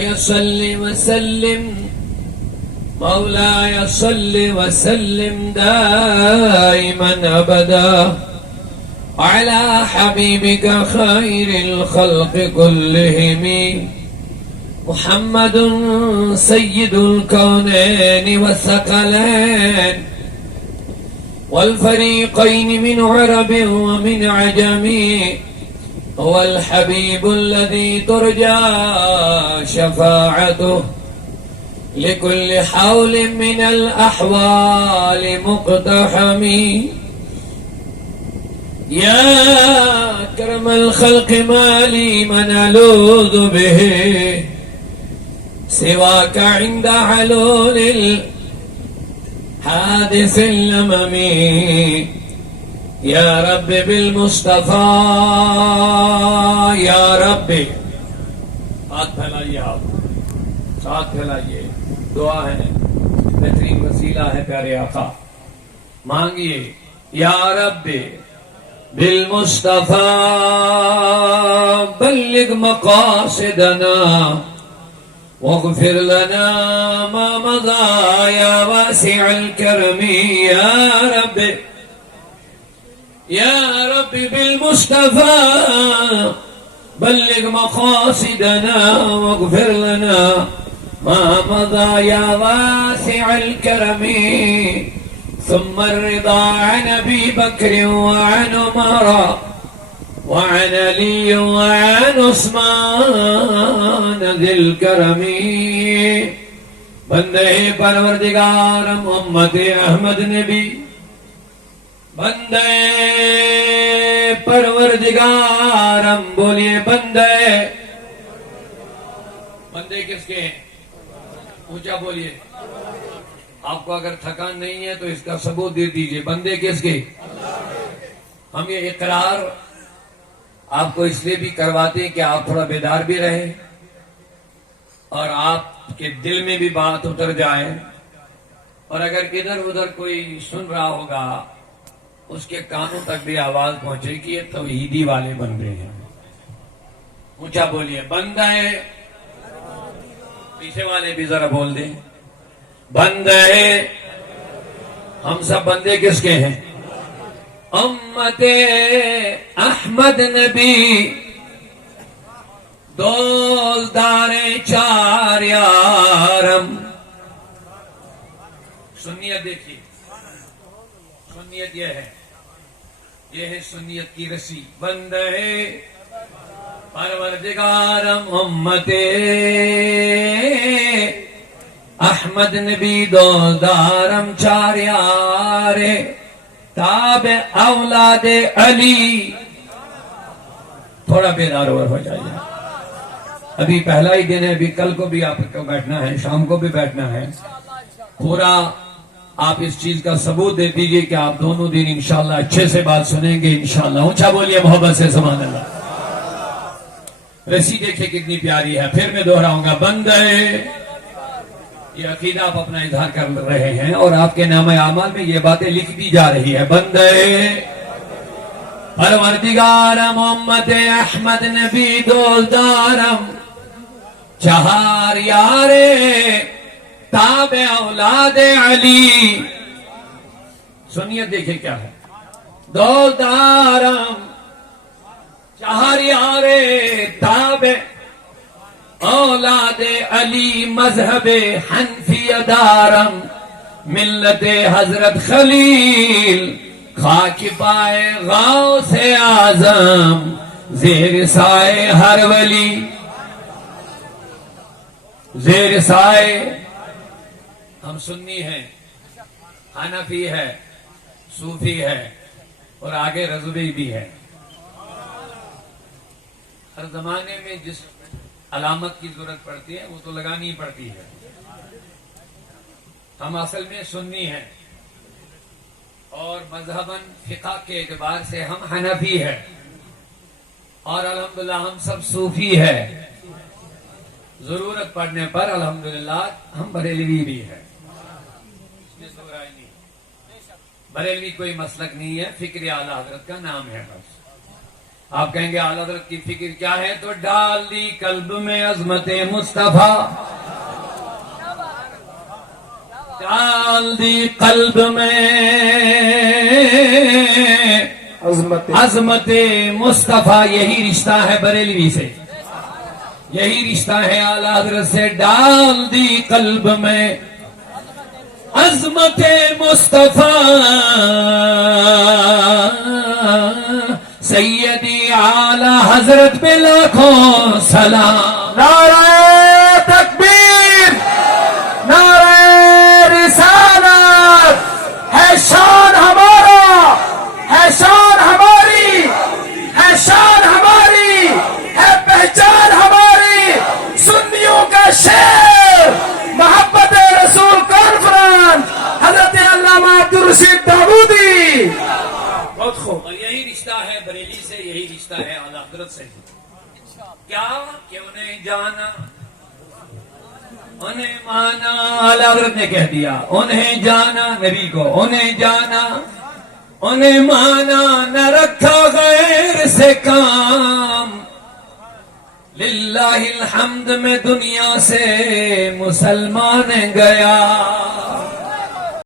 مولاي صل وسلم مولاي صل وسلم دائما أبدا على حبيبك خير الخلق كلهم محمد سيد الكونين والثقلين والفريقين من عرب ومن عجم هو الحبيب الذي ترجى شفاعته لكل حول من الأحوال مقتحم يا أكرم الخلق ما لي من ألوذ به سواك عند حلول الحادث الأمم يا رب بالمصطفى يا رب ساتھ پھیلائیے آپ ساتھ پھیلائیے دعا ہے بہترین وسیلہ ہے پیارے آقا مانگیے یا رب بالمصطفى بلغ مقاصدنا واغفر لنا ما مضى يا واسع الكرم يا رب بالمصطفى بلغ مقاصدنا واغفر لنا ما مضى يا واسع الكرم ثم الرضا عن أبي بكر وعن عمر وعن علي وعن عثمان ذي الكرم بندے پروردگار محمد احمد نبی بندے پروردگارم بولیے بندے کس کے ہیں اونچا بولیے آپ کو اگر تھکان نہیں ہے تو اس کا ثبوت دے دیجئے بندے کس کے ہم یہ اقرار آپ کو اس لیے بھی کرواتے ہیں کہ آپ تھوڑا بیدار بھی رہیں اور آپ کے دل میں بھی بات اتر جائے اور اگر ادھر ادھر کوئی سن رہا ہوگا اس کے کانوں تک بھی آواز پہنچے کہ یہ توحیدی والے بن گئے ہیں اونچا بولیے بندے پیچھے والے بھی ذرا بول دیں بندے ہم سب بندے کس کے ہیں امت احمد نبی دوزدار چار یارم سنیت دیکھیے سنیت یہ ہے سنیت کی رسی بندے پروردگارم امت احمد نبی دوزدارم چار یار تابع اولاد علی تھوڑا بیدار ہو جائیے ابھی پہلا ہی دن ہے ابھی کل کو بھی آپ کو بیٹھنا ہے شام کو بھی بیٹھنا ہے پورا آپ اس چیز کا ثبوت دے دیجئے کہ آپ دونوں دن انشاءاللہ اچھے سے بات سنیں گے انشاءاللہ اونچا بولیے محبت سے سبحان اللہ رسی دیکھیں کتنی پیاری ہے پھر میں دہراؤں گا بندے یہ عقیدہ آپ اپنا اظہار کر رہے ہیں اور آپ کے نامہ اعمال میں یہ باتیں لکھ دی جا رہی ہے بندے پروردگارم امت احمد نبی دوزدارم چہار یارے تابع اولاد علی سنیت دیکھیں کیا ہے دوزدارم چہار یارے تابع اولاد علی مذہب حنفی دارم ملت حضرت خلیل خاک پائے غوث اعظم زیر سائے ہر ولی زیر سائے ہم سنی ہیں حنفی ہے صوفی ہے اور آگے رضوی بھی ہے ہر زمانے میں جس علامت کی ضرورت پڑتی ہے وہ تو لگانی پڑتی ہے ہم اصل میں سنی ہیں اور مذہباً فقہ کے اعتبار سے ہم حنفی ہیں اور الحمدللہ ہم سب صوفی ہیں ضرورت پڑنے پر الحمدللہ ہم بریلوی بھی ہیں بریلوی کوئی مسلک نہیں ہے فکر اعلی حضرت کا نام ہے بس آپ کہیں گے اعلی حضرت کی فکر کیا ہے؟ تو ڈال دی قلب میں عظمت مصطفیٰ، ڈال دی قلب میں عظمت مصطفیٰ. یہی رشتہ ہے بریلوی سے، یہی رشتہ ہے اعلی حضرت سے. ڈال دی قلب میں عظمت مصطفیٰ، سیدی اعلی حضرت پہ لاکھوں سلام. نعرہ تکبیر، نعرہ رسالت، ہے شان ہمارا، ہے شان ہماری، ہے شان ہماری، ہے پہچان ہماری. سنیوں کا شیر محبت رسول کانفرنس حضرت علامہ عبدالرشید داودی. بہت خوب. اور یہی رشتہ ہے بریلی سے، یہی رشتہ ہے اعلی حضرت سے. کیا کہ انہیں جانا، انہیں مانا. اعلی حضرت نے کہہ دیا انہیں جانا، نبی کو انہیں جانا، انہیں مانا، نہ رکھا غیر سے کام. للہ الحمد میں دنیا سے مسلمان گیا.